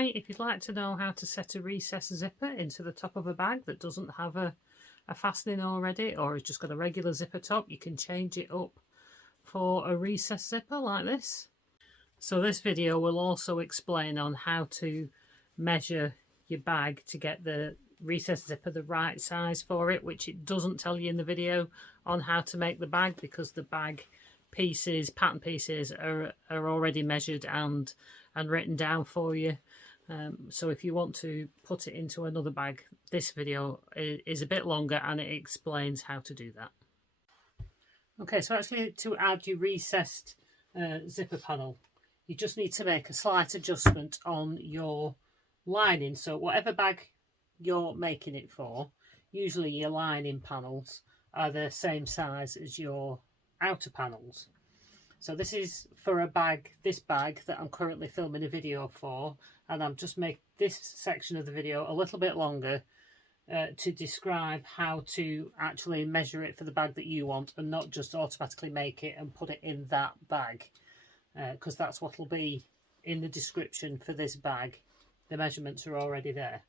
Hi, if you'd like to know how to set a recess zipper into the top of a bag that doesn't have a fastening already, or has just got a regular zipper top, you can change it up for a recess zipper like this. So this video will also explain on how to measure your bag to get the recess zipper the right size for it, which it doesn't tell you in the video on how to make the bag, because the bag pieces, pattern pieces are already measured and written down for you. So if you want to put it into another bag, this video is a bit longer and it explains how to do that. Okay, so actually to add your recessed zipper panel, you just need to make a slight adjustment on your lining. So whatever bag you're making it for, usually your lining panels are the same size as your outer panels. So this is for a bag, this bag that I'm currently filming a video for, and I'm just making this section of the video a little bit longer to describe how to actually measure it for the bag that you want, and not just automatically make it and put it in that bag, because that's what will be in the description for this bag. The measurements are already there.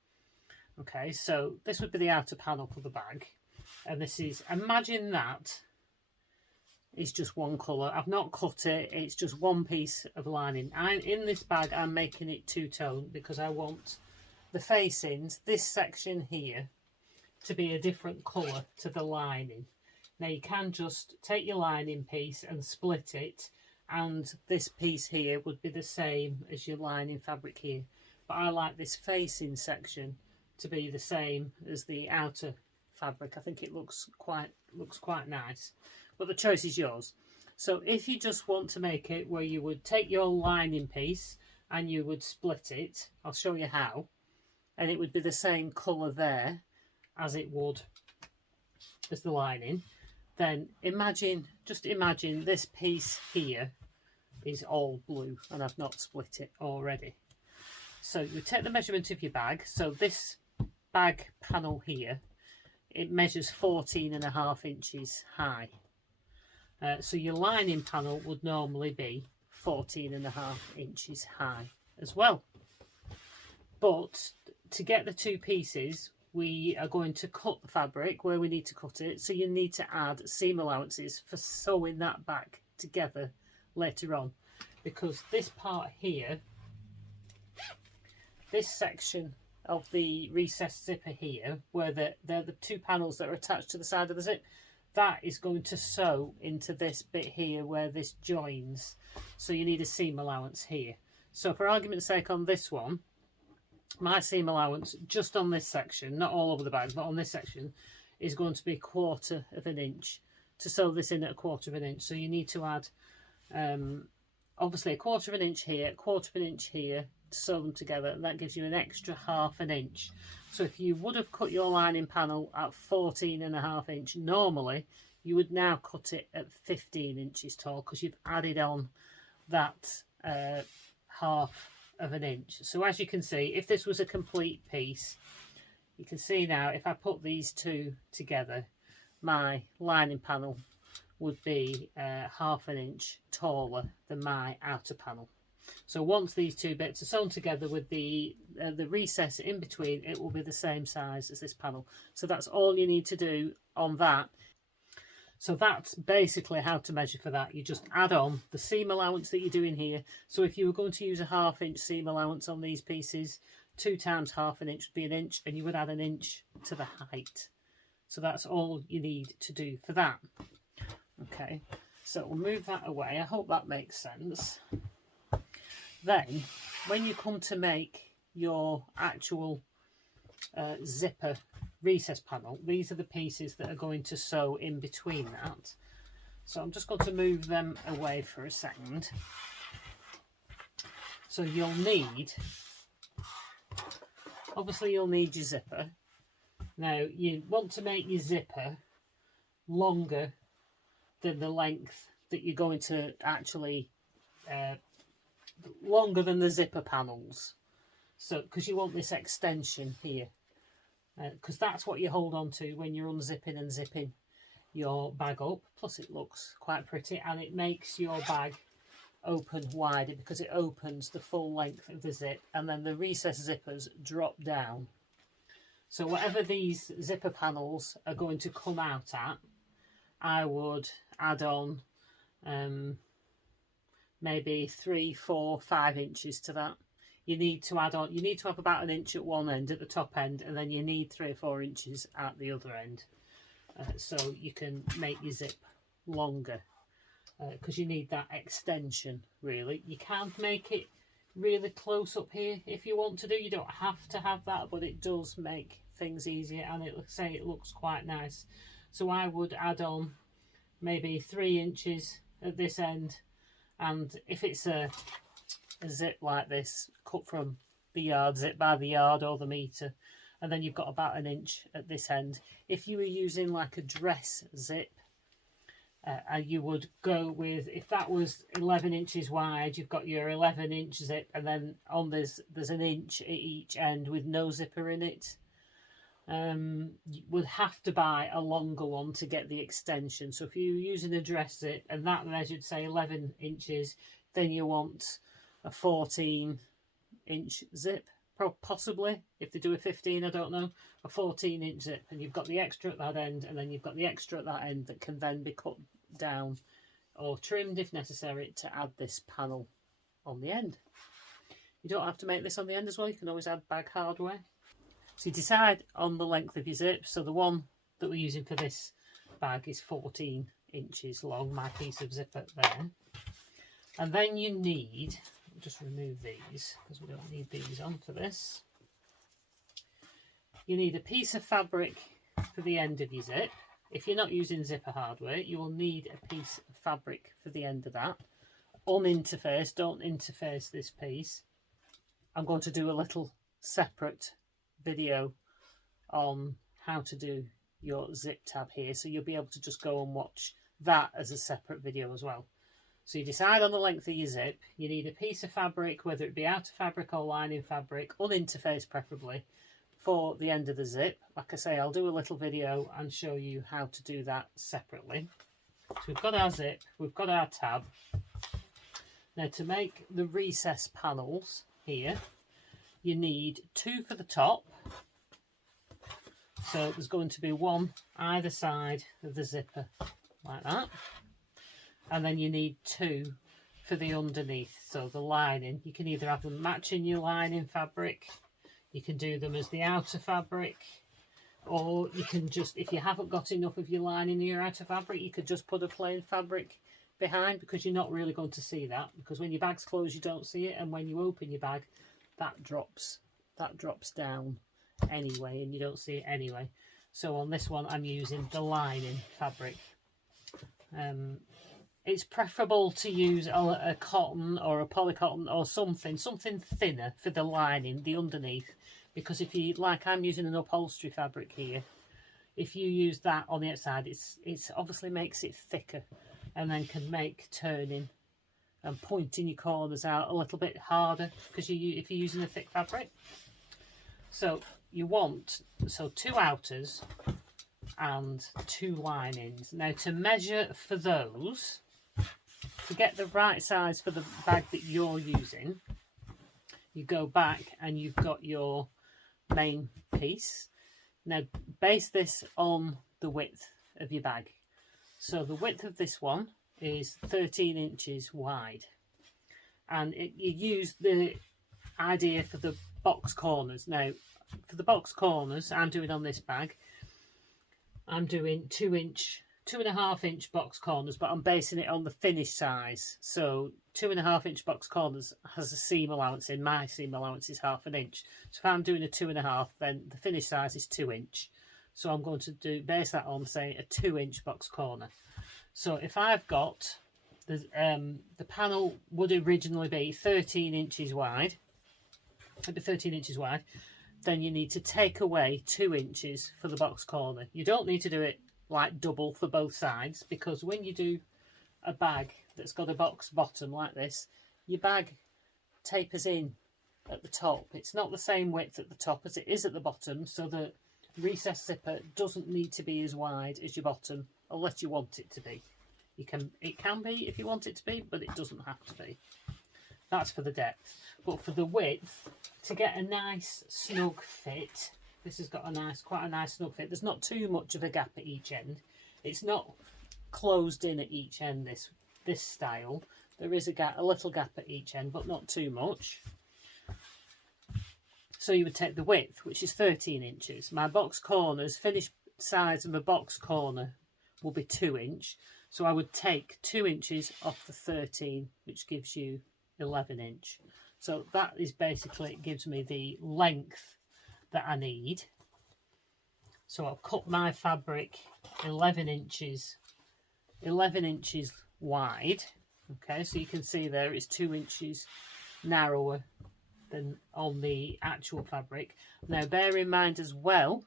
Okay, so this would be the outer panel for the bag, and this is, imagine that is just one colour. I've not cut it, it's just one piece of lining. In this bag I'm making it two-tone because I want the facings, this section here, to be a different colour to the lining. Now you can just take your lining piece and split it, and this piece here would be the same as your lining fabric here, but I like this facing section to be the same as the outer fabric. I think it looks quite nice, but the choice is yours. So if you just want to make it where you would take your lining piece and you would split it, I'll show you how, and it would be the same colour there as it would as the lining, then just imagine this piece here is all blue and I've not split it already. So you take the measurement of your bag. So this bag panel here, it measures 14.5 inches high. So your lining panel would normally be 14.5 inches high as well. But to get the two pieces, we are going to cut the fabric where we need to cut it. So you need to add seam allowances for sewing that back together later on, because this part here, this section of the recessed zipper here, where they're the two panels that are attached to the side of the zip, that is going to sew into this bit here where this joins. So you need a seam allowance here. So for argument's sake, on this one, my seam allowance just on this section, not all over the bag, but on this section, is going to be 1/4 of an inch to sew this in at 1/4 of an inch. So you need to add obviously 1/4 of an inch here, 1/4 of an inch here to sew them together, and that gives you an extra 1/2 inch. So if you would have cut your lining panel at 14.5 inch normally, you would now cut it at 15 inches tall, because you've added on that 1/2 of an inch. So as you can see, if this was a complete piece, you can see now if I put these two together, my lining panel would be 1/2 inch taller than my outer panel. So once these two bits are sewn together with the recess in between, it will be the same size as this panel. So that's all you need to do on that. So that's basically how to measure for that. You just add on the seam allowance that you're doing here. So if you were going to use a 1/2 inch seam allowance on these pieces, 2 times 1/2 inch would be an inch, and you would add an inch to the height. So that's all you need to do for that. Okay, so we'll move that away. I hope that makes sense. Then when you come to make your actual zipper recess panel, these are the pieces that are going to sew in between that. So I'm just going to move them away for a second. So you'll need, obviously you'll need your zipper. Now you want to make your zipper longer than the length that you're going to actually longer than the zipper panels, so because you want this extension here, because that's what you hold on to when you're unzipping and zipping your bag up. Plus it looks quite pretty and it makes your bag open wider because it opens the full length of the zip, and then the recess zippers drop down. So whatever these zipper panels are going to come out at, I would add on maybe 3, 4, 5 inches to that. You need to add on, you need to have about 1 inch at one end, at the top end, and then you need 3 or 4 inches at the other end, so you can make your zip longer, because you need that extension. Really, you can make it really close up here if you want to do. You don't have to have that, but it does make things easier, and it looks quite nice. So I would add on maybe 3 inches at this end, and if it's a zip like this, cut from the yard, zip by the yard or the metre, and then you've got about 1 inch at this end. If you were using like a dress zip, you would go with, if that was 11 inches wide, you've got your 11-inch zip, and then on there's 1 inch at each end with no zipper in it. You would have to buy a longer one to get the extension. So if you're using a dress zip and that measured say 11 inches, then you want a 14-inch zip, possibly. If they do a 15, I don't know, a 14-inch zip, and you've got the extra at that end, and then you've got the extra at that end that can then be cut down or trimmed if necessary to add this panel on the end. You don't have to make this on the end as well, you can always add bag hardware. So you decide on the length of your zip. So the one that we're using for this bag is 14 inches long, my piece of zipper there. And then you need, I'll just remove these because we don't need these on for this. You need a piece of fabric for the end of your zip. If you're not using zipper hardware, you will need a piece of fabric for the end of that. Uninterface, don't interface this piece. I'm going to do a little separate video on how to do your zip tab here, so you'll be able to just go and watch that as a separate video as well. So you decide on the length of your zip. You need a piece of fabric, whether it be outer fabric or lining fabric, uninterfaced preferably, for the end of the zip. Like I say, I'll do a little video and show you how to do that separately. So we've got our zip, we've got our tab. Now to make the recess panels here, you need 2 for the top, so there's going to be 1 either side of the zipper like that, and then you need 2 for the underneath, so the lining. You can either have them matching your lining fabric, you can do them as the outer fabric, or you can just, if you haven't got enough of your lining in your outer fabric, you could just put a plain fabric behind, because you're not really going to see that, because when your bag's closed you don't see it, and when you open your bag that drops down anyway, and you don't see it anyway. So on this one I'm using the lining fabric. It's preferable to use a cotton or a polycotton or something thinner for the lining, the underneath, because if you, like I'm using an upholstery fabric here, if you use that on the outside, it's obviously makes it thicker, and then can make turning and pointing your corners out a little bit harder, because if you're using a thick fabric. So you want 2 outers and 2 linings. Now to measure for those, to get the right size for the bag that you're using, you go back and you've got your main piece. Now base this on the width of your bag. So the width of this one is 13 inches wide, and you use the idea for the box corners. Now for the box corners I'm doing on this bag, I'm doing 2.5 inch box corners, but I'm basing it on the finished size. So 2.5 inch box corners has a seam allowance in. My seam allowance is 1/2 inch, so if I'm doing a 2.5, then the finished size is 2 inch. So I'm going to base that on, say, a 2 inch box corner. So if I've got the panel would originally be 13 inches wide, then you need to take away 2 inches for the box corner. You don't need to do it like double for both sides, because when you do a bag that's got a box bottom like this, your bag tapers in at the top. It's not the same width at the top as it is at the bottom, so the recess zipper doesn't need to be as wide as your bottom unless you want it to be. It can be if you want it to be, but it doesn't have to be. That's for the depth. But for the width, to get a nice snug fit, this has got quite a nice snug fit. There's not too much of a gap at each end. It's not closed in at each end, this style. There is a little gap at each end, but not too much. So you would take the width, which is 13 inches. My box corners, finished size of a box corner will be 2 inch. So I would take 2 inches off the 13, which gives you 11 inch. So that is basically, it gives me the length that I need. So I'll cut my fabric 11 inches wide. Okay, so you can see there it's 2 inches narrower than on the actual fabric. Now bear in mind as well,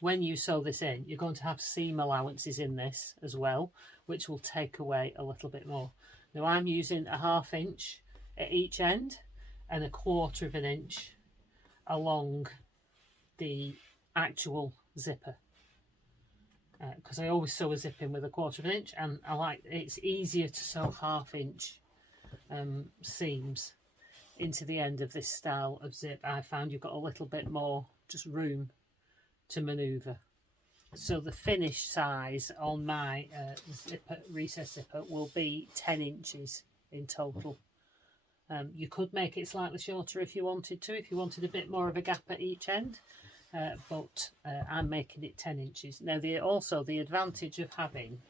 when you sew this in, you're going to have seam allowances in this as well, which will take away a little bit more. Now I'm using 1/2 inch at each end and 1/4 of an inch along the actual zipper, because I always sew a zip in with 1/4 of an inch, and it's easier to sew 1/2 inch seams into the end of this style of zip. I found you've got a little bit more just room to maneuver. So the finished size on my recess zipper will be 10 inches in total. You could make it slightly shorter if you wanted to, if you wanted a bit more of a gap at each end, but I'm making it 10 inches. Now also the advantage of having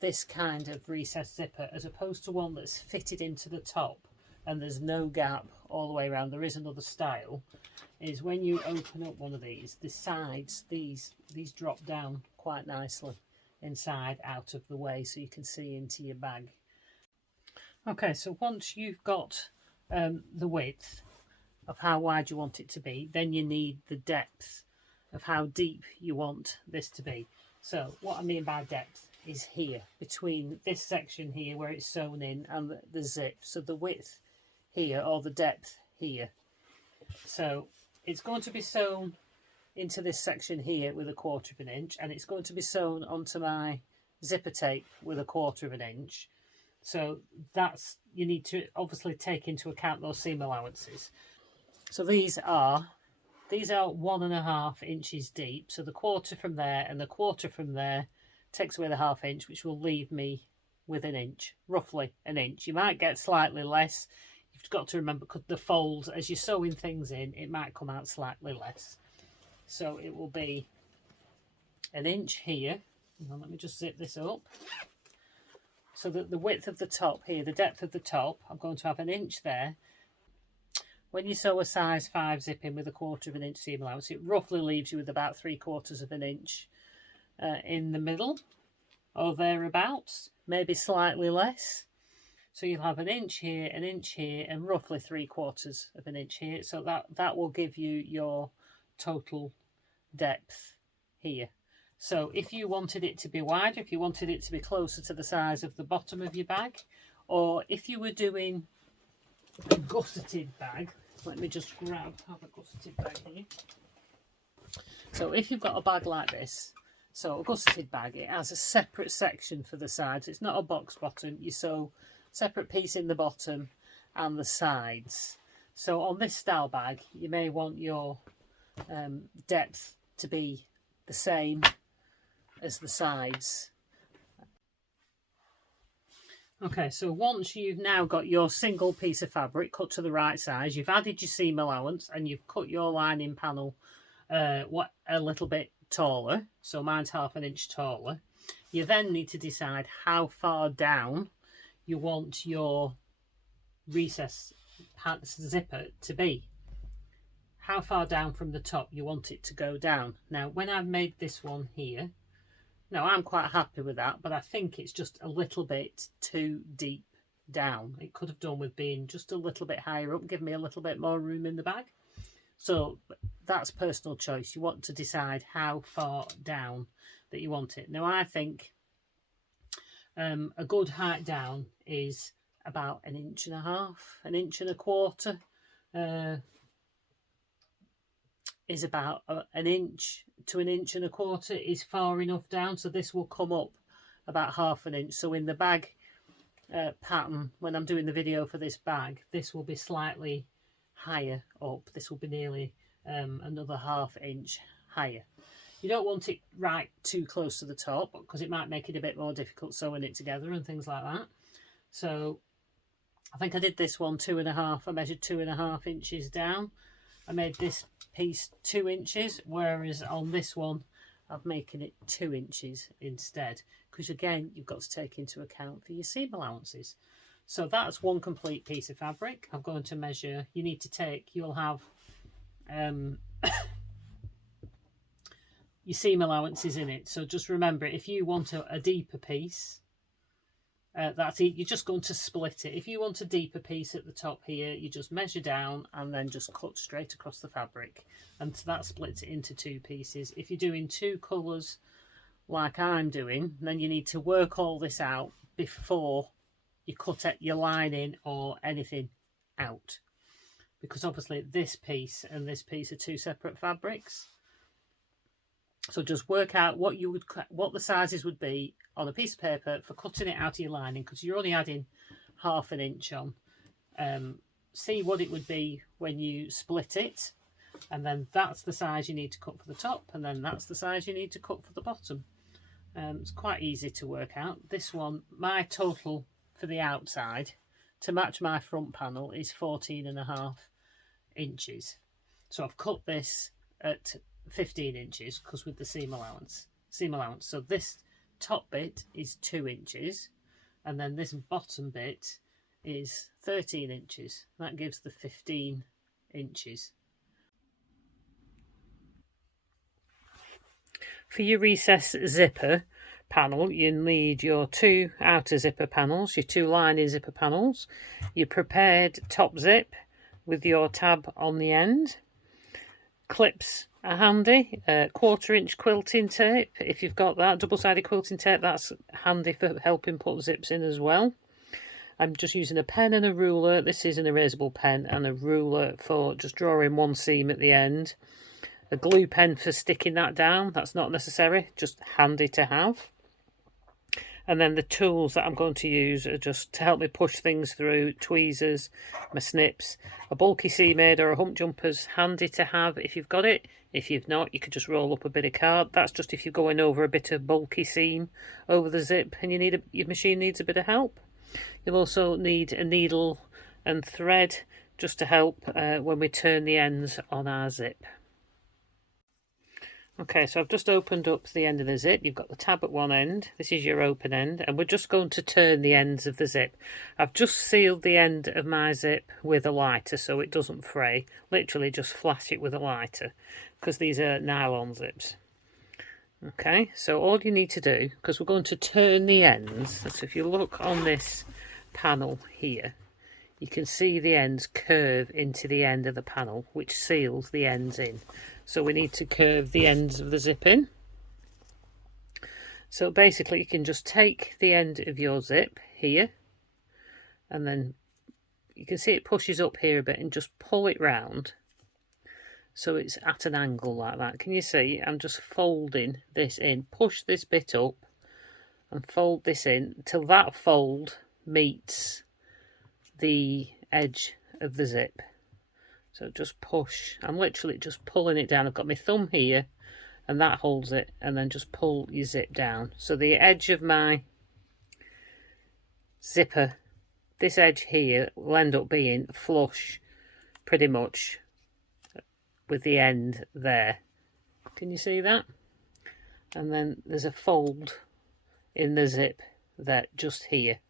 this kind of recess zipper as opposed to one that's fitted into the top and there's no gap all the way around, there is another style, is when you open up one of these, the sides, these drop down quite nicely inside out of the way so you can see into your bag. Okay, so once you've got the width of how wide you want it to be, then you need the depth of how deep you want this to be. So what I mean by depth is here, between this section here where it's sewn in and the zip. So the width here, or the depth here. So it's going to be sewn into this section here with 1/4 of an inch, and it's going to be sewn onto my zipper tape with 1/4 of an inch. So you need to obviously take into account those seam allowances. So these are 1.5 inches deep. So the 1/4 from there and the 1/4 from there takes away the 1/2 inch, which will leave me with 1 inch, roughly 1 inch. You might get slightly less. You've got to remember, because the folds, as you're sewing things in, it might come out slightly less. So it will be 1 inch here. Now let me just zip this up. So that the width of the top here, the depth of the top, I'm going to have 1 inch there. When you sew a size 5 zip in with 1/4 of an inch seam allowance, it roughly leaves you with about 3/4 of an inch in the middle, or thereabouts, maybe slightly less. So you'll have 1 inch here, 1 inch here, and roughly 3/4 of an inch here. So that will give you your total depth here. So if you wanted it to be wider, if you wanted it to be closer to the size of the bottom of your bag, or if you were doing a gusseted bag, let me just have a gusseted bag here. So if you've got a bag like this, so a gusseted bag, it has a separate section for the sides. It's not a box bottom. You sew separate piece in the bottom and the sides. So on this style bag, you may want your depth to be the same as the sides. Okay, so once you've now got your single piece of fabric cut to the right size, you've added your seam allowance and you've cut your lining panel a little bit taller, so mine's 1/2 inch taller, you then need to decide how far down you want your recess zipper to be. How far down from the top you want it to go down. Now when I've made this one here, now I'm quite happy with that, but I think it's just a little bit too deep down. It could have done with being just a little bit higher up, give me a little bit more room in the bag. So that's personal choice. You want to decide how far down that you want it. Now I think a good height down is about 1.5 inches, 1.25 inches. Is about 1 inch to 1.25 inches is far enough down. So this will come up about 1/2 inch. So in the bag pattern, when I'm doing the video for this bag, this will be slightly higher up. This will be nearly another 1/2 inch higher. You don't want it right too close to the top because it might make it a bit more difficult sewing it together and things like that. So I think I did this one 2.5. I measured 2.5 inches down. I made this piece 2 inches, whereas on this one I'm making it 2 inches instead, because again you've got to take into account for your seam allowances. So that's one complete piece of fabric. I'm going to measure. You need to take, you'll have your seam allowances in it. So just remember, if you want a deeper piece, that's it. You're just going to split it. If you want a deeper piece at the top here, you just measure down and then just cut straight across the fabric, and that splits it into 2 pieces. If you're doing 2 colours like I'm doing, then you need to work all this out before you cut your lining or anything out, because obviously this piece and this piece are 2 separate fabrics. So just work out what the sizes would be on a piece of paper for cutting it out of your lining, because you're only adding 1/2 inch on. See what it would be when you split it, and then that's the size you need to cut for the top, and then that's the size you need to cut for the bottom. It's quite easy to work out. This one, my total for the outside to match my front panel is 14.5 inches. So I've cut this at 15 inches because with the seam allowance. So this top bit is 2 inches, and then this bottom bit is 13 inches. That gives the 15 inches. For your recess zipper panel, you need your 2 outer zipper panels, your 2 lining zipper panels, your prepared top zip with your tab on the end. Clips are handy. 1/4 inch quilting tape, if you've got that, double-sided quilting tape, that's handy for helping put zips in as well. I'm just using a pen and a ruler. This is an erasable pen, and a ruler for just drawing one seam at the end. A glue pen for sticking that down, that's not necessary, just handy to have. And then the tools that I'm going to use are just to help me push things through: tweezers, my snips, a bulky seam aid or a hump jumper's handy to have if you've got it. If you've not, you could just roll up a bit of card. That's just if you're going over a bit of bulky seam over the zip and your machine needs a bit of help. You'll also need a needle and thread just to help when we turn the ends on our zip. Okay, so I've just opened up the end of the zip. You've got the tab at one end. This is your open end, and we're just going to turn the ends of the zip. I've just sealed the end of my zip with a lighter so it doesn't fray. Literally just flash it with a lighter, because these are nylon zips. Okay, so all you need to do, because we're going to turn the ends, so if you look on this panel here, you can see the ends curve into the end of the panel, which seals the ends in. So we need to curve the ends of the zip in. So basically you can just take the end of your zip here, and then you can see it pushes up here a bit, and just pull it round so it's at an angle like that. Can you see? I'm just folding this in. Push this bit up and fold this in till that fold meets the edge of the zip. So just push. I'm literally just pulling it down. I've got my thumb here and that holds it, and then just pull your zip down. So the edge of my zipper, this edge here, will end up being flush pretty much with the end there. Can you see that? And then there's a fold in the zip there, just here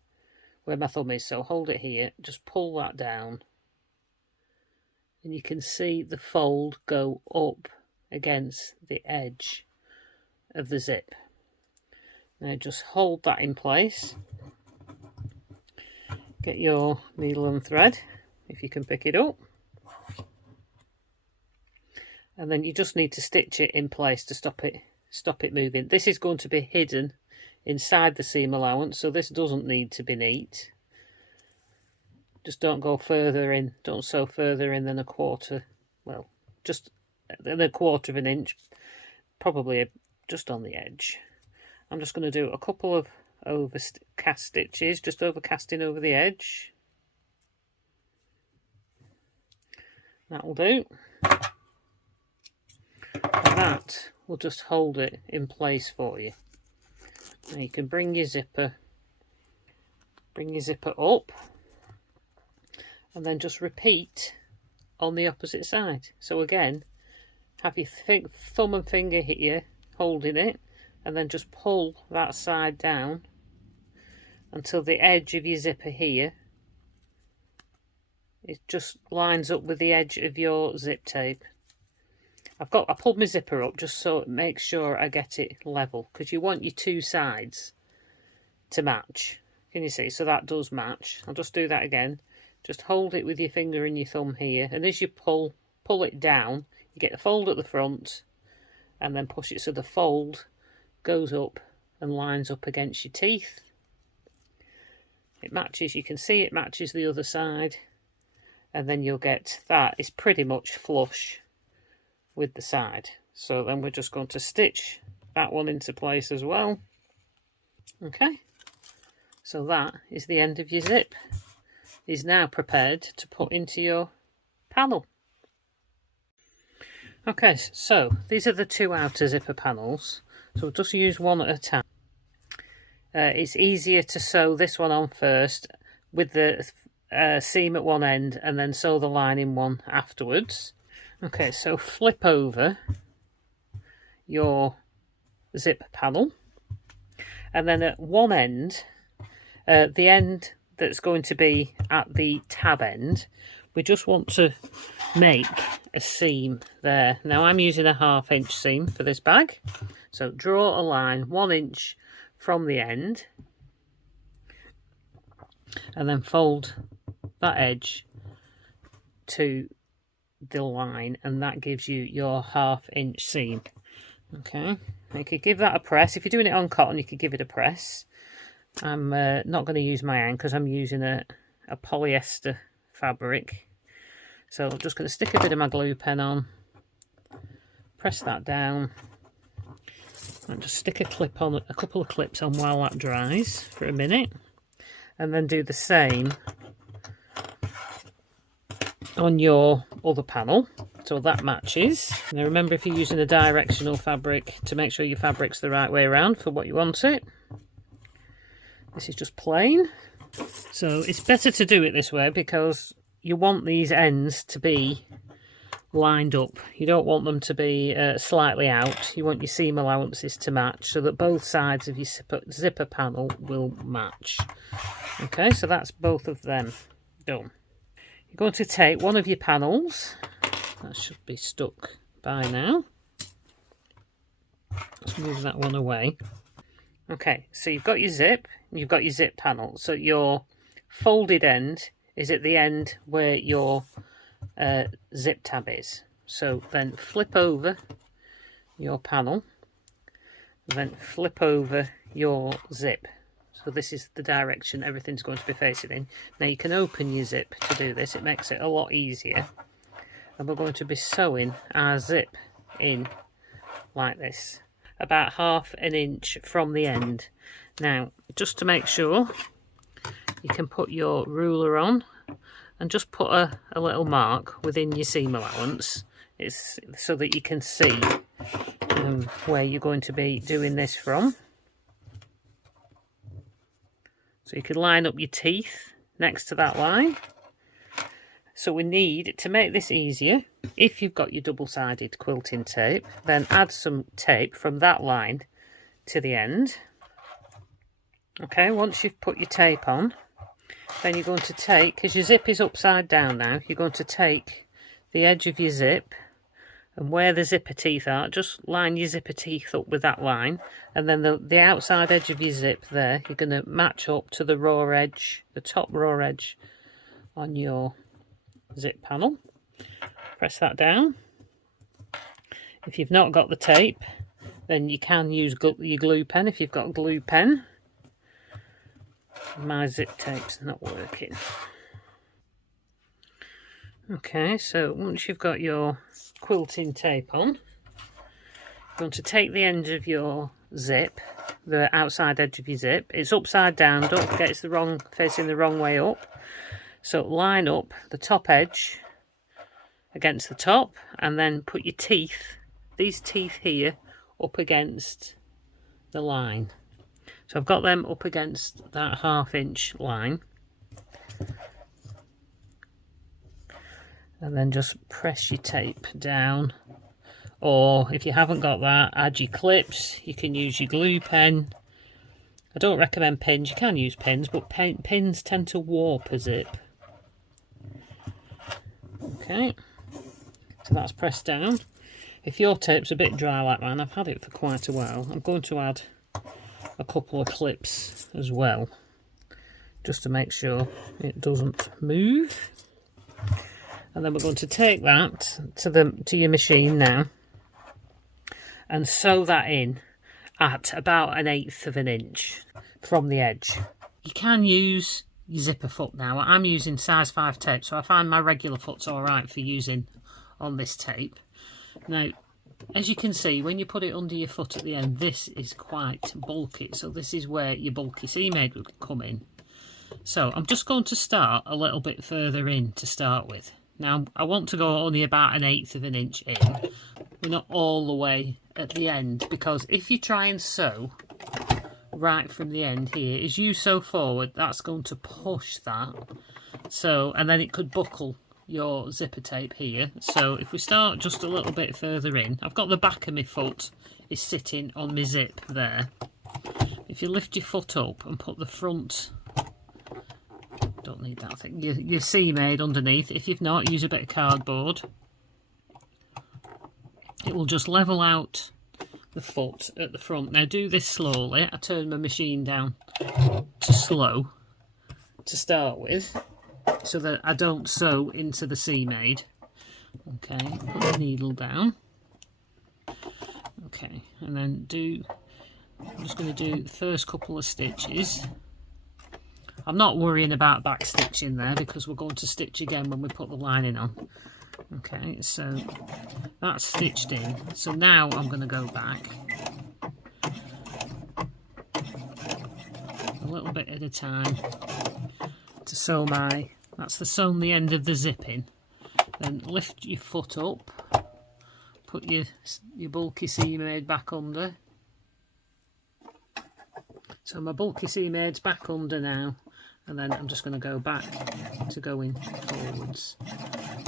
where my thumb is. So hold it here, just pull that down, and you can see the fold go up against the edge of the zip. Now just hold that in place. Get your needle and thread if you can pick it up, and then you just need to stitch it in place to stop it moving. This is going to be hidden inside the seam allowance, so this doesn't need to be neat. Just don't go further in, don't sew further in than a quarter, well, just a quarter of an inch, probably just on the edge. I'm just going to do a couple of over cast stitches, just over casting over the edge. That'll do. And that will just hold it in place for you. Now you can bring your zipper up, and then just repeat on the opposite side. So again, have your thumb and finger here holding it, and then just pull that side down until the edge of your zipper here, it just lines up with the edge of your zip tape. I pulled my zipper up just so it makes sure I get it level, because you want your two sides to match. Can you see? So that does match. I'll just do that again. Just hold it with your finger and your thumb here, and as you pull it down, you get the fold at the front, and then push it so the fold goes up and lines up against your teeth. It matches, you can see it matches the other side, and then you'll get that is pretty much flush with the side. So then we're just going to stitch that one into place as well. Okay, so that is the end of your zip. Is now prepared to put into your panel. Okay, so these are the two outer zipper panels, so we'll just use one at a time. It's easier to sew this one on first with the seam at one end, and then sew the lining one afterwards. Okay, so flip over your zip panel, and then at one end, the end that's going to be at the tab end, we just want to make a seam there. Now I'm using a 1/2 inch seam for this bag, so draw a line 1 inch from the end, and then fold that edge to the line, and that gives you your 1/2 inch seam. Okay, you could give that a press. If you're doing it on cotton, you could give it a press. I'm not going to use my hand because I'm using a polyester fabric. So I'm just going to stick a bit of my glue pen on, press that down, and just stick a couple of clips on while that dries for a minute, and then do the same on your other panel so that matches. Now remember, if you're using a directional fabric, to make sure your fabric's the right way around for what you want it. This is just plain, so it's better to do it this way because you want these ends to be lined up. You don't want them to be slightly out. You want your seam allowances to match so that both sides of your zipper panel will match. Okay, so that's both of them done. You're going to take one of your panels, that should be stuck by now. Let's move that one away. Okay, so you've got your zip, and you've got your zip panel. So your folded end is at the end where your zip tab is. So then flip over your panel, and then flip over your zip. So this is the direction everything's going to be facing in. Now you can open your zip to do this, it makes it a lot easier. And we're going to be sewing our zip in like this, about 1/2 inch from the end. Now, just to make sure, you can put your ruler on and just put a little mark within your seam allowance. It's so that you can see where you're going to be doing this from. So you can line up your teeth next to that line. So we need, to make this easier, if you've got your double-sided quilting tape, then add some tape from that line to the end. Okay, once you've put your tape on, then you're going to take, because your zip is upside down now, you're going to take the edge of your zip, and where the zipper teeth are, just line your zipper teeth up with that line, and then the outside edge of your zip there, you're going to match up to the raw edge, the top raw edge on your zip panel. Press that down. If you've not got the tape, then you can use your glue pen if you've got a glue pen. My zip tape's not working. Okay, so once you've got your quilting tape on, you're going to take the end of your zip, the outside edge of your zip. It's upside down, don't forget it's facing the wrong way up. So line up the top edge against the top, and then put your teeth, these teeth here, up against the line. So I've got them up against that 1/2 inch line. And then just press your tape down. Or if you haven't got that, add your clips. You can use your glue pen. I don't recommend pins. You can use pins, but pins tend to warp a zip. Okay, so that's pressed down. If your tape's a bit dry like mine, I've had it for quite a while, I'm going to add a couple of clips as well, just to make sure it doesn't move. And then we're going to take that to your machine now and sew that in at about 1/8 of an inch from the edge. You can use your zipper foot now. I'm using size 5 tape, so I find my regular foot's alright for using on this tape. Now, as you can see, when you put it under your foot at the end, this is quite bulky, so this is where your bulky seam-aid would come in. So I'm just going to start a little bit further in to start with. Now, I want to go only about 1/8 of an inch in. We're not all the way at the end, because if you try and sew right from the end here, as you sew forward, that's going to push that. So, and then it could buckle your zipper tape here. So if we start just a little bit further in, I've got the back of my foot is sitting on my zip there. If you lift your foot up and put the front, don't need that thing, your seam-aid underneath. If you've not, use a bit of cardboard. It will just level out the foot at the front. Now do this slowly. I turn my machine down to slow to start with, so that I don't sew into the seam-aid. Okay, put the needle down. Okay, and then I'm just going to do the first couple of stitches. I'm not worrying about back stitching there, because we're going to stitch again when we put the lining on. Okay, so that's stitched in. So now I'm going to go back a little bit at a time to sew sewn the end of the zip in. Then lift your foot up, put your bulky seam-aid back under. So my bulky seam-aid's back under now, and then I'm just going to go back to going forwards,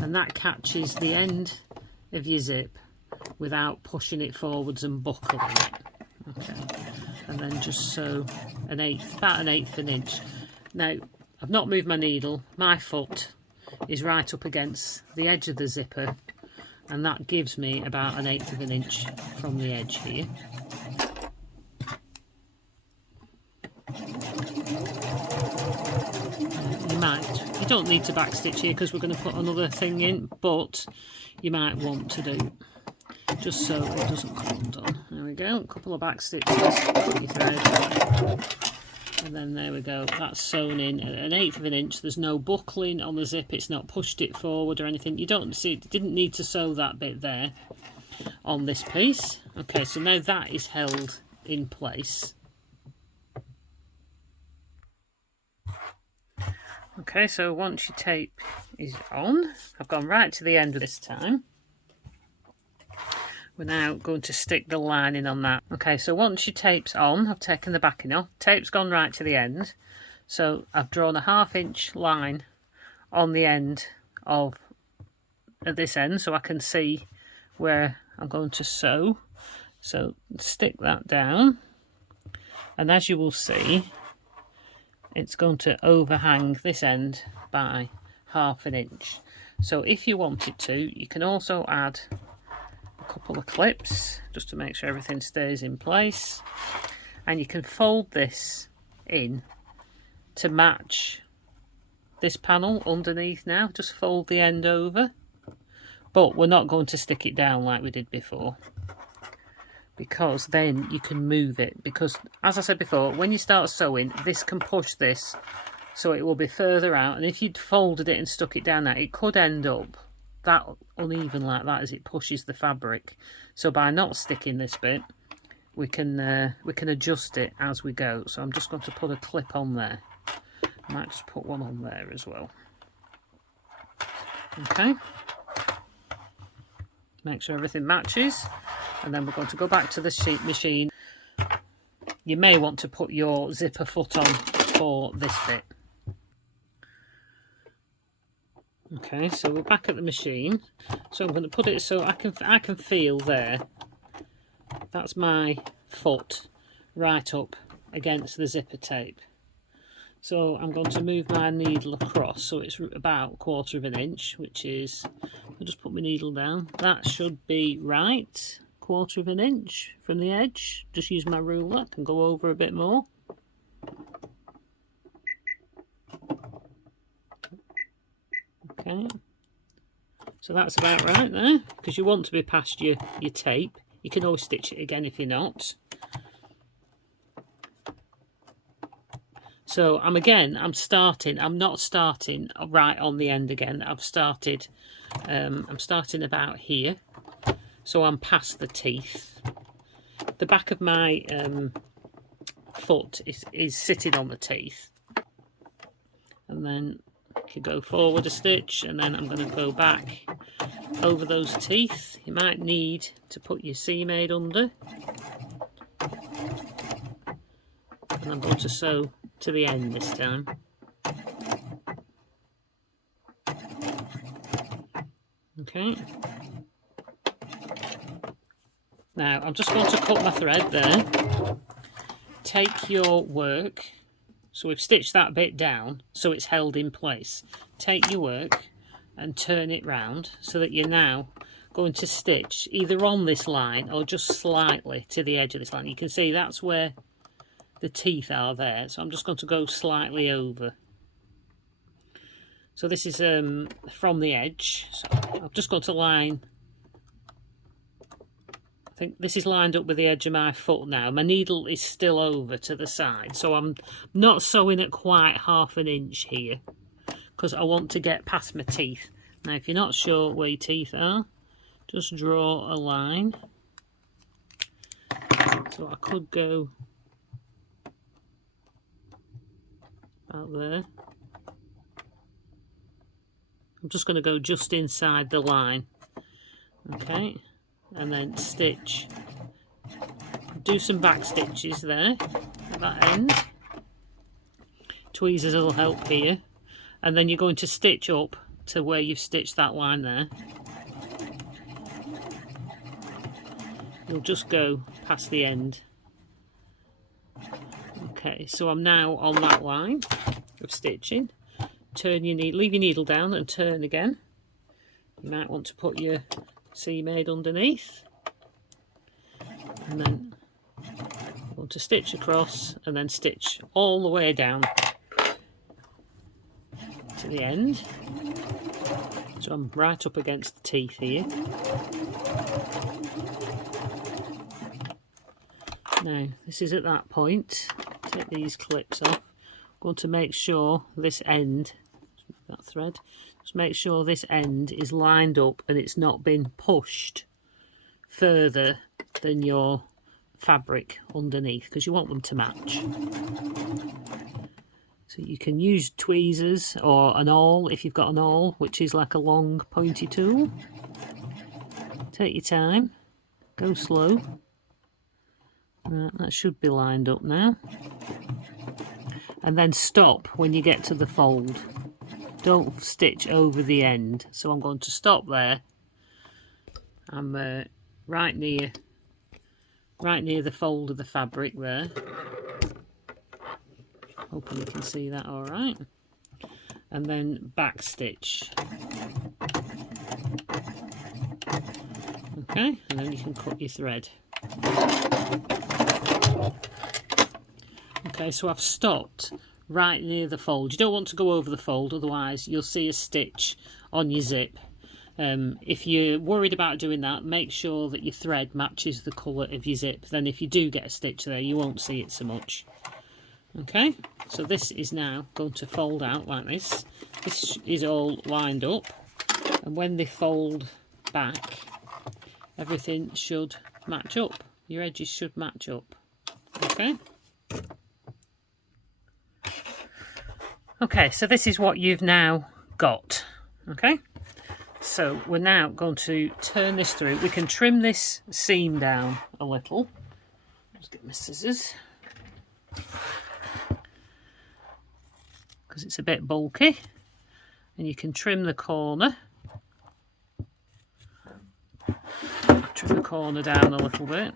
and that catches the end of your zip without pushing it forwards and buckling it. Okay, and then just sew about 1/8 of an inch. Now, I've not moved my needle. My foot is right up against the edge of the zipper, and that gives me about 1/8 of an inch from the edge here. You don't need to backstitch here, because we're going to put another thing in, but you might want to do, just so it doesn't come undone. There we go, a couple of back stitches, put your thread, and then there we go, that's sewn in at 1/8 of an inch. There's no buckling on the zip, it's not pushed it forward or anything. You don't see, it didn't need to sew that bit there on this piece. Okay, so now that is held in place. Okay, so once your tape is on, I've gone right to the end this time. We're now going to stick the lining on that. Okay, so once your tape's on, I've taken the backing off. Tape's gone right to the end. So I've drawn a 1/2 inch line on the end at this end, so I can see where I'm going to sew. So stick that down. And as you will see, it's going to overhang this end by 1/2 an inch. So if you wanted to, you can also add a couple of clips just to make sure everything stays in place, and you can fold this in to match this panel underneath. Now just fold the end over, but we're not going to stick it down like we did before, because then you can move it, because as I said before, when you start sewing, this can push this, so it will be further out, and if you'd folded it and stuck it down there, it could end up that uneven like that as it pushes the fabric. So by not sticking this bit, we can adjust it as we go. So I'm just going to put a clip on there. I might just put one on there as well. Okay. Make sure everything matches, and then we're going to go back to the sheet machine. You may want to put your zipper foot on for this bit. Okay, so we're back at the machine. So I'm going to put it so I can feel there. That's my foot right up against the zipper tape. So I'm going to move my needle across so it's about 1/4 of an inch, which is, I'll just put my needle down. That should be right, 1/4 of an inch from the edge. Just use my ruler, I can go over a bit more. Okay, so that's about right there, because you want to be past your tape. You can always stitch it again if you're not. So I'm not starting right on the end again. I'm starting about here. So I'm past the teeth. The back of my foot is sitting on the teeth. And then you go forward a stitch, and then I'm going to go back over those teeth. You might need to put your seam aid under. And I'm going to sew to the end this time. Okay. Now I'm just going to cut my thread there. Take your work. So we've stitched that bit down so it's held in place. Take your work and turn it round so that you're now going to stitch either on this line or just slightly to the edge of this line. You can see that's where the teeth are there, so I'm just going to go slightly over. So this is from the edge, so I'm just going to line, I think this is lined up with the edge of my foot now. My needle is still over to the side, so I'm not sewing at quite 1/2 inch here because I want to get past my teeth. Now if you're not sure where your teeth are, just draw a line. So I could go out there. I'm just going to go just inside the line. Okay, and then stitch. Do some back stitches there at that end. Tweezers will help here. And then you're going to stitch up to where you've stitched that line there. You'll just go past the end. Okay, so I'm now on that line of stitching. Turn your needle, leave your needle down and turn again. You might want to put your seam aid underneath. And then want to stitch across and then stitch all the way down to the end. So I'm right up against the teeth here. Now this is at that point. Take these clips off. I'm going to make sure this end, that thread, just make sure this end is lined up and it's not been pushed further than your fabric underneath, because you want them to match. So you can use tweezers or an awl if you've got an awl, which is like a long pointy tool. Take your time, go slow. Right, that should be lined up now. And then stop when you get to the fold. Don't stitch over the end. So I'm going to stop there. I'm right near the fold of the fabric there. Hoping you can see that all right. And then back stitch. Okay, and then you can cut your thread. Okay, so I've stopped right near the fold. You don't want to go over the fold, otherwise you'll see a stitch on your zip. If you're worried about doing that, make sure that your thread matches the colour of your zip. Then if you do get a stitch there, you won't see it so much. Okay, so this is now going to fold out like this. This is all lined up, and when they fold back, everything should match up. your edges should match up. Okay. Okay, so this is what you've now got. Okay, so we're now going to turn this through. We can trim this seam down a little. Let's get my scissors, because it's a bit bulky, and you can trim the corner. Trim the corner down a little bit.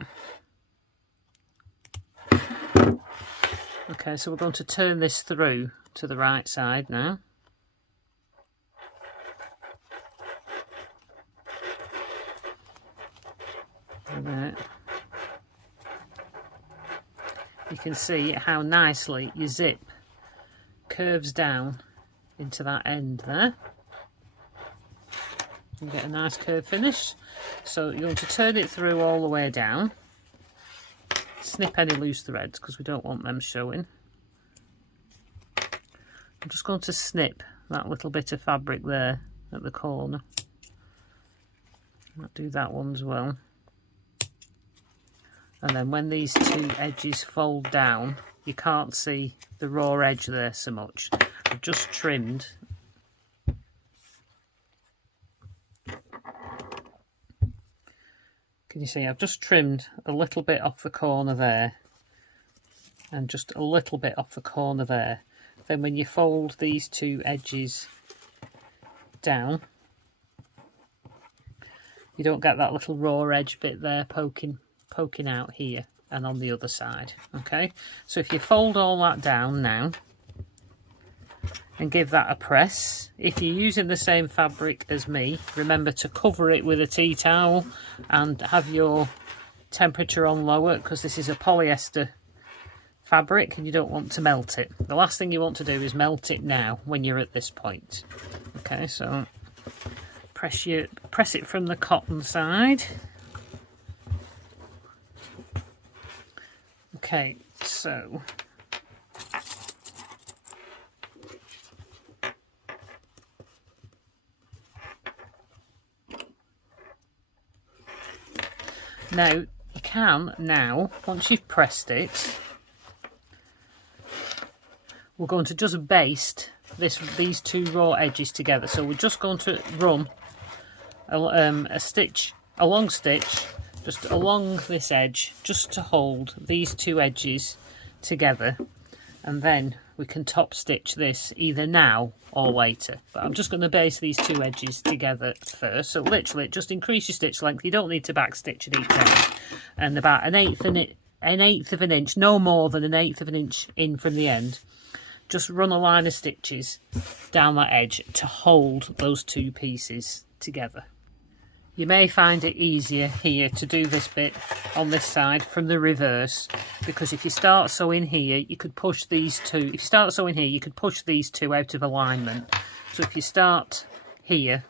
Okay, so we're going to turn this through to the right side now. And there. You can see how nicely your zip curves down into that end there. You get a nice curve finish. So you're going to turn it through all the way down. Snip any loose threads because we don't want them showing. I'm just going to snip that little bit of fabric there at the corner. I'll do that one as well. And then when these two edges fold down, you can't see the raw edge there so much. I've just trimmed. Can you see? I've just trimmed a little bit off the corner there, and just a little bit off the corner there. Then when you fold these two edges down, you don't get that little raw edge bit there poking out here and on the other side. Okay, so if you fold all that down now and give that a press, if you're using the same fabric as me, remember to cover it with a tea towel and have your temperature on lower, because this is a polyester fabric and you don't want to melt it. The last thing you want to do is melt it now when you're at this point. Okay, so press it from the cotton side. Okay, so now you can, once you've pressed it, we're going to just baste these two raw edges together. So we're just going to run a long stitch just along this edge, just to hold these two edges together, and then we can top stitch this either now or later. But I'm just going to baste these two edges together first. So literally just increase your stitch length. You don't need to back stitch at each end, and about an eighth of an inch, no more than an eighth of an inch in from the end, just run a line of stitches down that edge to hold those two pieces together. You may find it easier here to do this bit on this side from the reverse, because if you start sewing here, you could push these two. If you start sewing here, you could push these two out of alignment. So if you start here,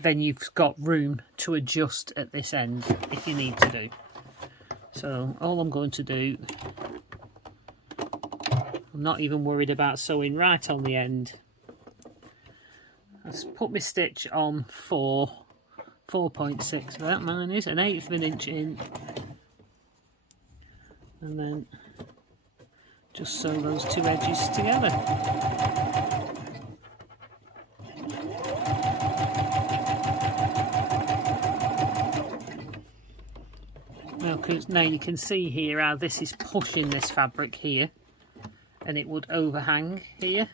then you've got room to adjust at this end if you need to do. So all I'm going to do, I'm not even worried about sewing right on the end. Let's put my stitch on 4.6, that mine is, an eighth of an inch in, and then just sew those two edges together. Now you can see here how this is pushing this fabric here, and it would overhang here,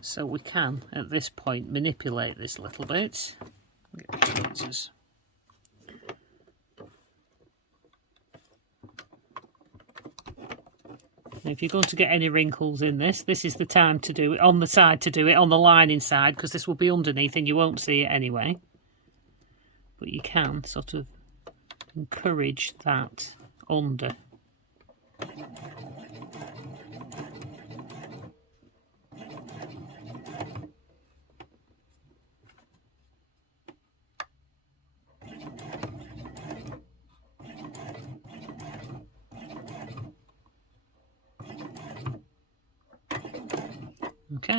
so we can at this point manipulate this little bit. Get the tweezers. Now if you're going to get any wrinkles in this is the time to do it on the side, to do it on the lining side, because this will be underneath and you won't see it anyway. But you can sort of encourage that under. Okay,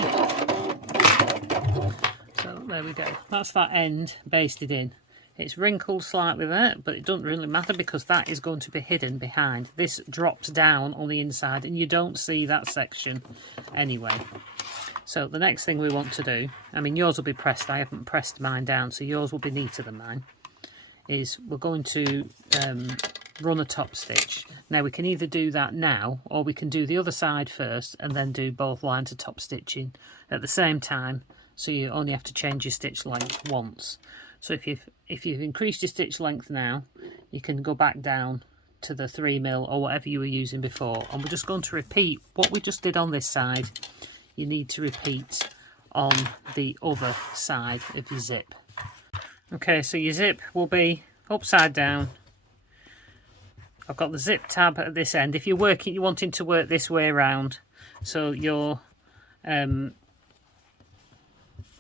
so there we go. That's that end basted in. It's wrinkled slightly there, but it doesn't really matter because that is going to be hidden behind. This drops down on the inside and you don't see that section anyway. So the next thing we want to do, I mean yours will be pressed, I haven't pressed mine down, so yours will be neater than mine, is we're going to run a top stitch. Now we can either do that now or we can do the other side first and then do both lines of top stitching at the same time, so you only have to change your stitch length once. So if you've increased your stitch length now, you can go back down to the 3mm or whatever you were using before, and we're just going to repeat what we just did on this side. You need to repeat on the other side of your zip. Okay, so your zip will be upside down. I've got the zip tab at this end. If you're wanting to work this way around, so your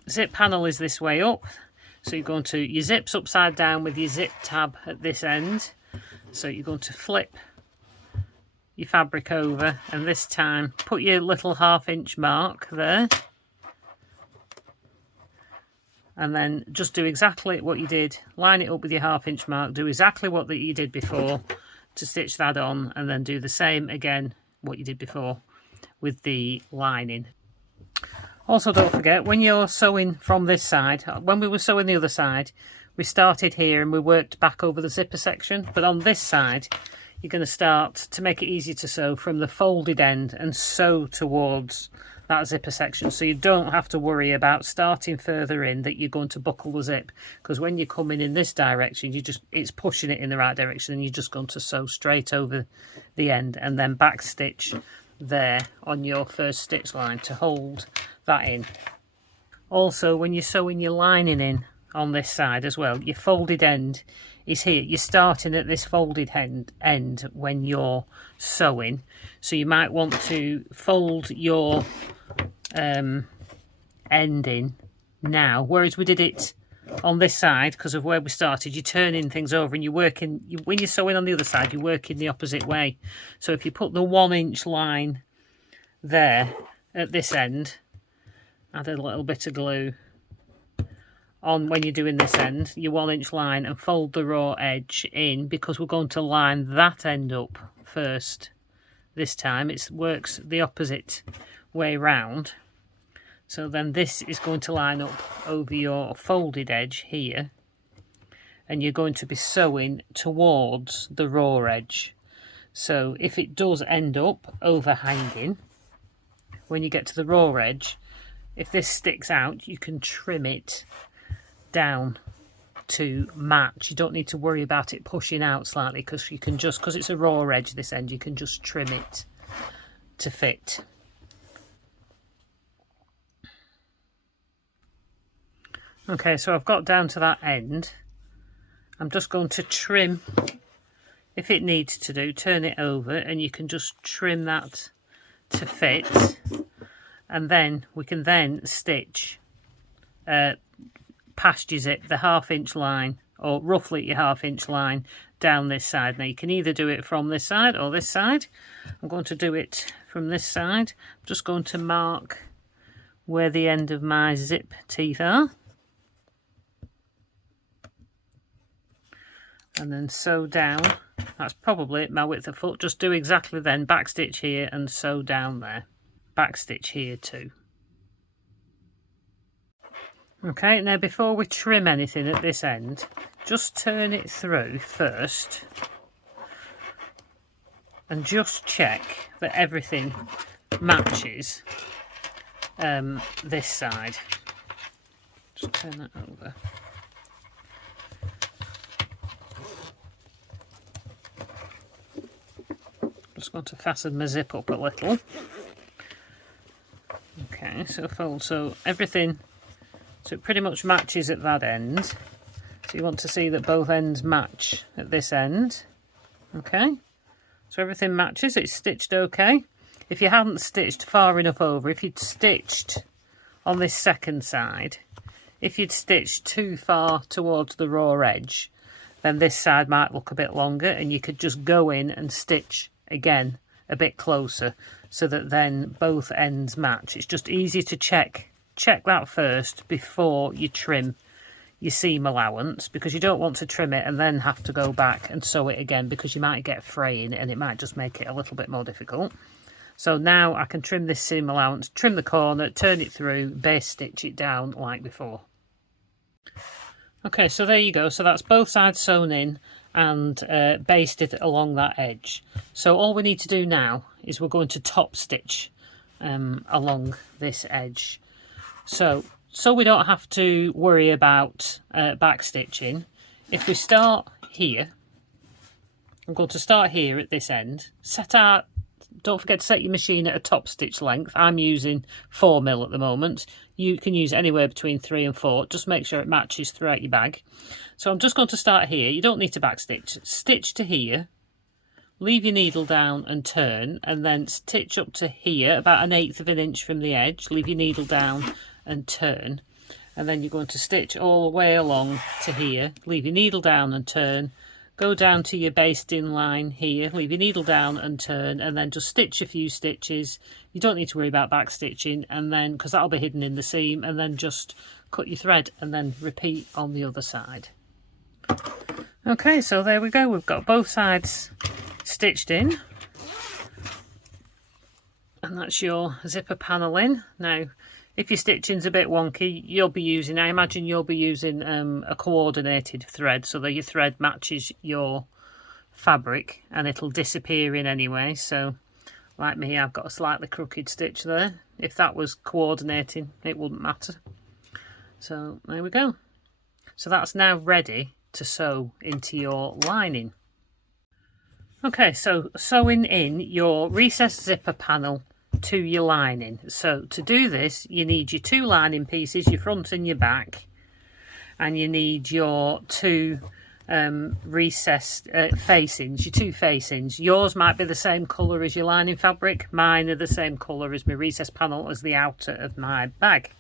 zip panel is this way up. So you're going to, your zip's upside down with your zip tab at this end. So you're going to flip your fabric over, and this time put your little 1/2 inch mark there. And then just do exactly what you did. Line it up with your 1/2 inch mark. Do exactly what you did before to stitch that on, and then do the same again, what you did before with the lining. Also, don't forget, when you're sewing from this side, when we were sewing the other side, we started here and we worked back over the zipper section. But on this side, you're going to start, to make it easier to sew, from the folded end and sew towards that zipper section. So you don't have to worry about starting further in that you're going to buckle the zip, because when you're coming in this direction, it's pushing it in the right direction, and you're just going to sew straight over the end and then back stitch there on your first stitch line to hold that in. Also, when you're sewing your lining in on this side as well, your folded end is here. You're starting at this folded end when you're sewing, so you might want to fold your end in now, whereas we did it on this side because of where we started. You're turning things over and you're working, when you're sewing on the other side, you're working the opposite way. So if you put the 1 inch line there at this end, add a little bit of glue on when you're doing this end, your 1 inch line, and fold the raw edge in, because we're going to line that end up first this time. It works the opposite way round. So then this is going to line up over your folded edge here, and you're going to be sewing towards the raw edge. So if it does end up overhanging, when you get to the raw edge, if this sticks out, you can trim it down to match. You don't need to worry about it pushing out slightly, because you can just, because it's a raw edge this end, you can just trim it to fit. Okay, so I've got down to that end. I'm just going to trim, if it needs to do, turn it over, and you can just trim that to fit, and then we can then stitch past your zip, the 1/2 inch line, or roughly your 1/2 inch line down this side. Now you can either do it from this side or this side. I'm going to do it from this side. I'm just going to mark where the end of my zip teeth are, and then sew down. That's probably my width of foot. Just do exactly then, back stitch here and sew down there, back stitch here too. Okay, now before we trim anything at this end, just turn it through first and just check that everything matches this side. Just turn that over. Just going to fasten my zip up a little. Okay, so fold, so everything, so it pretty much matches at that end. So you want to see that both ends match at this end. Okay, so everything matches, it's stitched okay. If you hadn't stitched far enough over, if you'd stitched on this second side, if you'd stitched too far towards the raw edge, then this side might look a bit longer, and you could just go in and stitch again a bit closer, so that then both ends match. It's just easy to check that first before you trim your seam allowance, because you don't want to trim it and then have to go back and sew it again, because you might get fraying and it might just make it a little bit more difficult. So now I can trim this seam allowance, trim the corner, turn it through, base stitch it down like before. Okay, so there you go. So that's both sides sewn in and basted along that edge. So all we need to do now is we're going to top stitch along this edge. So we don't have to worry about back stitching. If we start here, I'm going to start here at this end. Don't forget to set your machine at a top stitch length. I'm using 4mm at the moment. You can use anywhere between 3 and 4. Just make sure it matches throughout your bag. So I'm just going to start here. You don't need to back stitch. Stitch to here. Leave your needle down and turn, and then stitch up to here, about 1/8 of an inch from the edge. Leave your needle down and turn, and then you're going to stitch all the way along to here. Leave your needle down and turn. Go down to your basting line here, leave your needle down and turn, and then just stitch a few stitches. You don't need to worry about back stitching, and then because that'll be hidden in the seam, and then just cut your thread and then repeat on the other side. Okay, so there we go. We've got both sides stitched in, and that's your zipper panel in. Now, if your stitching's a bit wonky, I imagine you'll be using a coordinated thread, so that your thread matches your fabric and it'll disappear in anyway. So like me, I've got a slightly crooked stitch there. If that was coordinating, it wouldn't matter. So there we go. So that's now ready to sew into your lining. Okay, so sewing in your recessed zipper panel to your lining. So to do this, you need your 2 lining pieces, your front and your back, and you need your 2 recessed facings, your 2 facings. Yours might be the same colour as your lining fabric. Mine are the same colour as my recessed panel as the outer of my bag.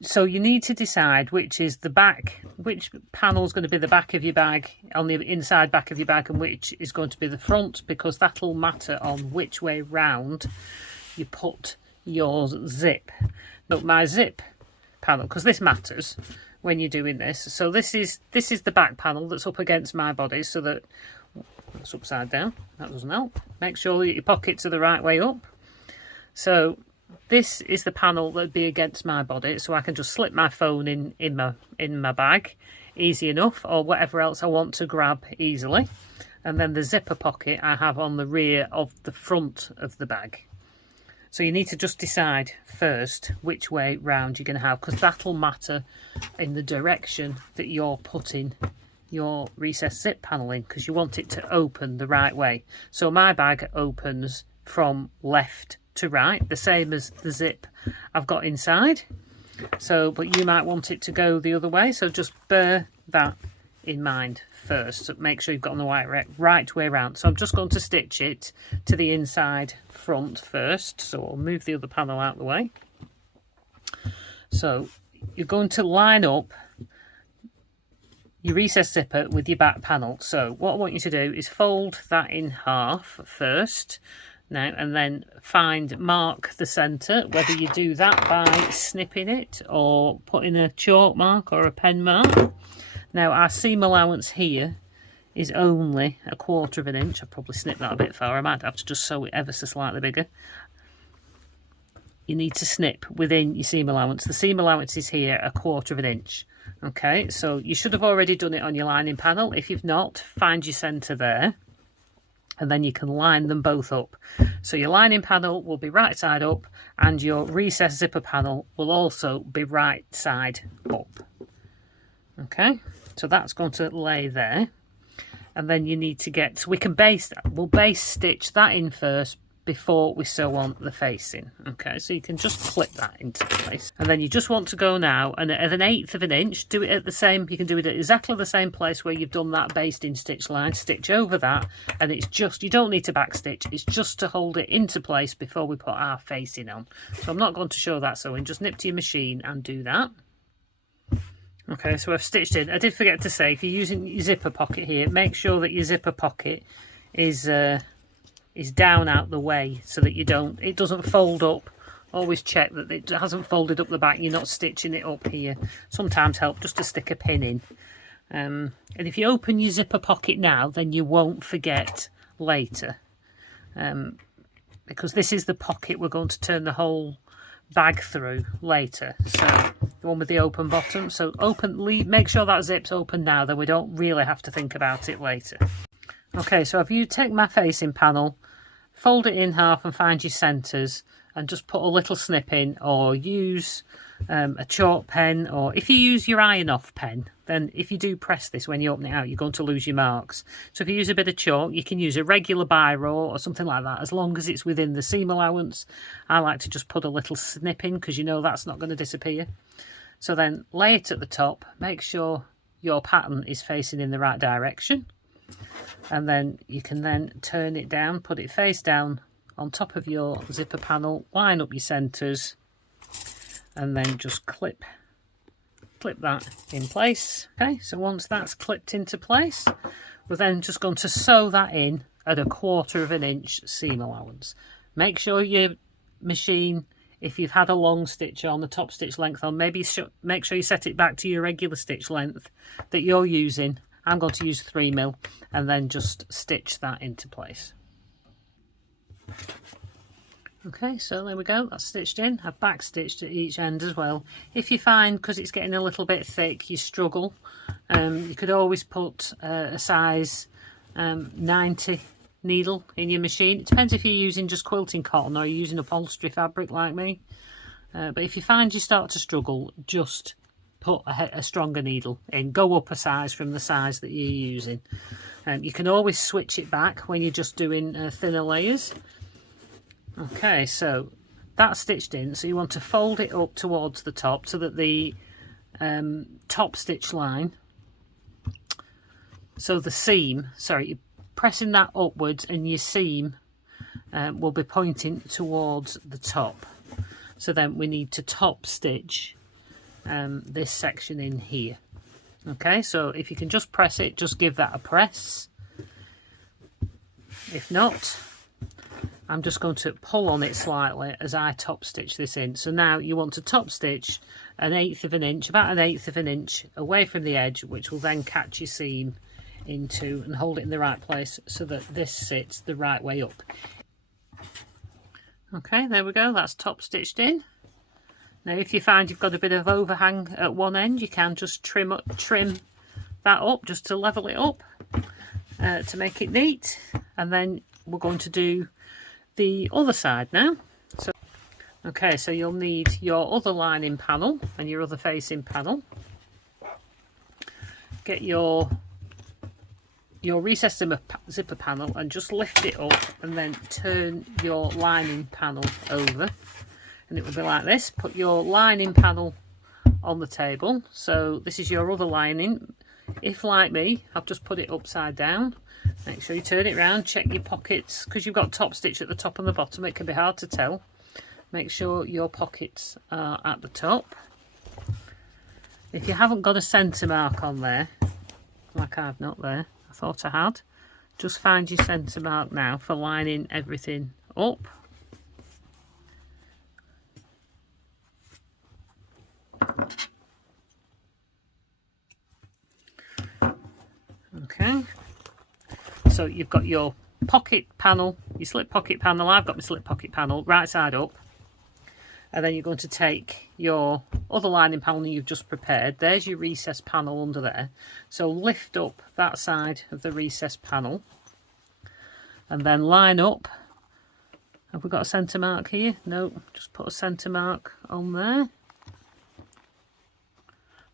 So you need to decide which is the back, which panel is going to be the back of your bag, on the inside back of your bag, and which is going to be the front, because that'll matter on which way round you put your zip. Look, my zip panel, because this matters when you're doing this. So this is the back panel that's up against my body, so that that's upside down. That doesn't help. Make sure that your pockets are the right way up. So this is the panel that'd be against my body, so I can just slip my phone in my bag, easy enough, or whatever else I want to grab easily. And then the zipper pocket I have on the rear of the front of the bag. So you need to just decide first which way round you're going to have, because that'll matter in the direction that you're putting your recessed zip panel in, because you want it to open the right way. So my bag opens from left to right, the same as the zip I've got inside. So, but you might want it to go the other way, so just bear that in mind first. So make sure you've got on the right way around. So I'm just going to stitch it to the inside front first. So I'll move the other panel out of the way. So you're going to line up your recessed zipper with your back panel. So what I want you to do is fold that in half first. Now, and then mark the centre, whether you do that by snipping it or putting a chalk mark or a pen mark. Now, our seam allowance here is only 1/4 of an inch. I've probably snipped that a bit far. I might have to just sew it ever so slightly bigger. You need to snip within your seam allowance. The seam allowance is here 1/4 of an inch. Okay, so you should have already done it on your lining panel. If you've not, find your centre there, and then you can line them both up. So your lining panel will be right side up, and your recessed zipper panel will also be right side up. Okay, so that's going to lay there, and then you need to we'll base stitch that in first before we sew on the facing. Okay, so you can just clip that into place, and then you just want to go now, and at 1/8 of an inch, do it at the same, you can do it at exactly the same place where you've done that basting stitch line, stitch over that, and it's just, you don't need to back stitch, it's just to hold it into place before we put our facing on. So I'm not going to show that sewing, just nip to your machine and do that. Okay, so I've stitched in. I did forget to say, if you're using your zipper pocket here, make sure that your zipper pocket is down out the way, so that it doesn't fold up always check that it hasn't folded up the back, you're not stitching it up here. Sometimes help just to stick a pin in. And if you open your zipper pocket now, then you won't forget later. Because this is the pocket we're going to turn the whole bag through later. So the one with the open bottom. So make sure that zip's open now, then we don't really have to think about it later. Okay, so if you take my facing panel, fold it in half and find your centres, and just put a little snip in, or use a chalk pen, or if you use your iron-off pen, then if you do press this when you open it out, you're going to lose your marks. So if you use a bit of chalk, you can use a regular biro or something like that, as long as it's within the seam allowance. I like to just put a little snip in, because you know that's not going to disappear. So then lay it at the top, make sure your pattern is facing in the right direction, and then you can then turn it down, put it face down on top of your zipper panel, line up your centres, and then just clip that in place. Okay, so once that's clipped into place, we're then just going to sew that in at 1/4 inch seam allowance. Make sure your machine, if you've had a long stitch on, the top stitch length on, maybe make sure you set it back to your regular stitch length that you're using. I'm going to use 3mm, and then just stitch that into place. Okay, so there we go, that's stitched in. I've back stitched at each end as well. If you find, because it's getting a little bit thick, you struggle, you could always put a size 90 needle in your machine. It depends if you're using just quilting cotton or you're using upholstery fabric like me. But if you find you start to struggle, just put a stronger needle in. Go up a size from the size that you're using. You can always switch it back when you're just doing thinner layers. Okay, so that's stitched in, so you want to fold it up towards the top so that the top stitch line, so the seam, sorry, you're pressing that upwards and your seam will be pointing towards the top. So then we need to top stitch this section in here. Okay, so if you can just press it, just give that a press. If not, I'm just going to pull on it slightly as I top stitch this in. So now you want to top stitch 1/8 inch, about 1/8 inch away from the edge, which will then catch your seam into and hold it in the right place so that this sits the right way up. Okay, there we go, that's top stitched in. Now if you find you've got a bit of overhang at one end, you can just trim that up just to level it up to make it neat. And then we're going to do the other side now. So okay, so you'll need your other lining panel and your other facing panel. Get your recessed zipper panel and just lift it up, and then turn your lining panel over, and it will be like this. Put your lining panel on the table. So this is your other lining. If like me, I've just put it upside down. Make sure you turn it around, check your pockets, because you've got top stitch at the top and the bottom, it can be hard to tell. Make sure your pockets are at the top. If you haven't got a centre mark on there, like I've not there, I thought I had, just find your centre mark now for lining everything up. Okay, so you've got your pocket panel, your slip pocket panel. I've got my slip pocket panel right side up, and then you're going to take your other lining panel you've just prepared. There's your recessed panel under there, so lift up that side of the recessed panel and then line up. Have we got a centre mark here? No, just put a centre mark on there.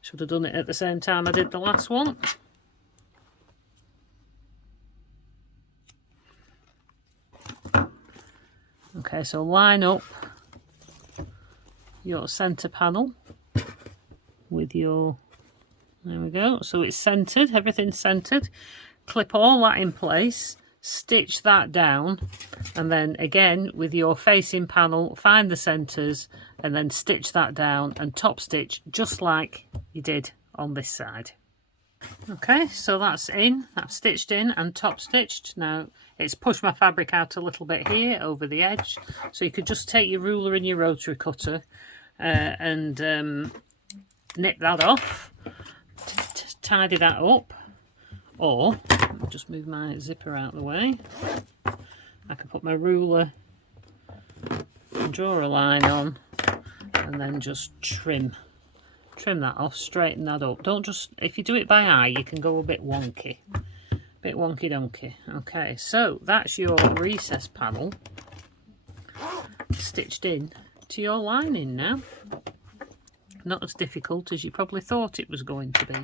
Should have done it at the same time I did the last one. Okay, so line up your centre panel with your, there we go, so it's centred, everything's centred. Clip all that in place, stitch that down, and then again with your facing panel, find the centres and then stitch that down and top stitch just like you did on this side. Okay, so that's in, that's stitched in and top stitched. Now it's pushed my fabric out a little bit here over the edge, so you could just take your ruler and your rotary cutter and nip that off, tidy that up, or I'll just move my zipper out of the way. I can put my ruler and draw a line on and then just trim that off, straighten that up. Don't just, if you do it by eye, you can go a bit wonky donkey. Okay, so that's your recess panel stitched in to your lining now. Not as difficult as you probably thought it was going to be.